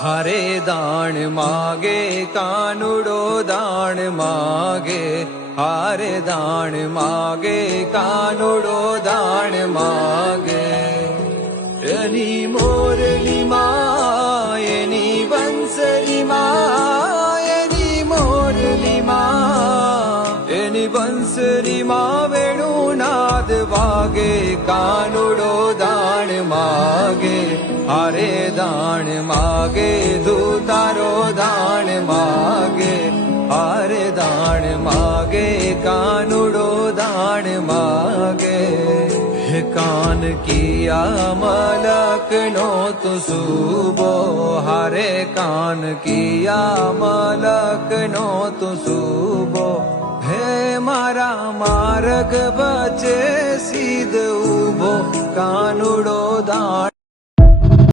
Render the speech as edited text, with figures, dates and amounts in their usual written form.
હારે દાણ માગે કાનુડો દાણ માગે, હારે દાણ માગે કાનુડો દાણ માગે. એની મોરલી માં એની બંસરી માં, એની મોરલી માં એની બંસરી માં વેણું નાદ વાગે, કાનુડો દાણ માગે. હારે દાણ માગે ધૂતારો દાણ માગે, હારે દાણ માગે કાનુડો દાણ માગે. હે કાન કિયા મલક નો તું સુબો, હારે કાન કિયા મલક નો તું સુબો. હે મારા માર્ગ વચ્ચે સીધ ઉભો, કાનુડો દાણ